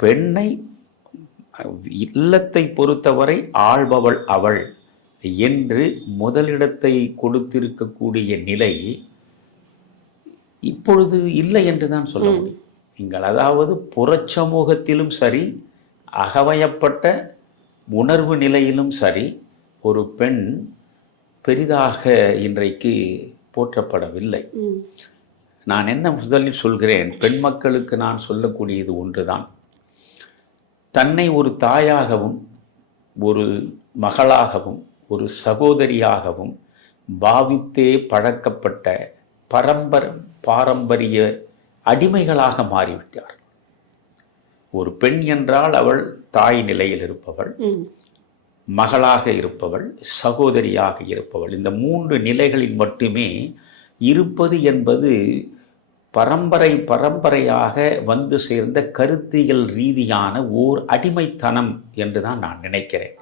பெண்ணை இல்லத்தை பொறுத்தவரை ஆள்பவள் அவள் என்று முதலிடத்தை கொடுத்திருக்கக்கூடிய நிலை இப்பொழுது இல்லை என்று தான் சொல்ல முடியும். நீங்கள் அதாவது புறச்சமூகத்திலும் சரி அகவயப்பட்ட உணர்வு நிலையிலும் சரி ஒரு பெண் பெரிதாக இன்றைக்கு போற்றப்படவில்லை. நான் என்ன முதலில் சொல்கிறேன் பெண் மக்களுக்கு நான் சொல்லக்கூடியது ஒன்றுதான். தன்னை ஒரு தாயாகவும் ஒரு மகளாகவும் ஒரு சகோதரியாகவும் பாவித்தே பழக்கப்பட்ட பரம்பர பாரம்பரிய அடிமைகளாக மாறிவிட்டார். ஒரு பெண் என்றால் அவள் தாய் நிலையில் இருப்பவள் மகளாக இருப்பவள் சகோதரியாக இருப்பவள். இந்த மூன்று நிலைகளில் மட்டுமே இருப்பது என்பது பரம்பரை பரம்பரையாக வந்து சேர்ந்த கருத்தியல் ரீதியான ஓர் அடிமைத்தனம் என்று தான் நான் நினைக்கிறேன்.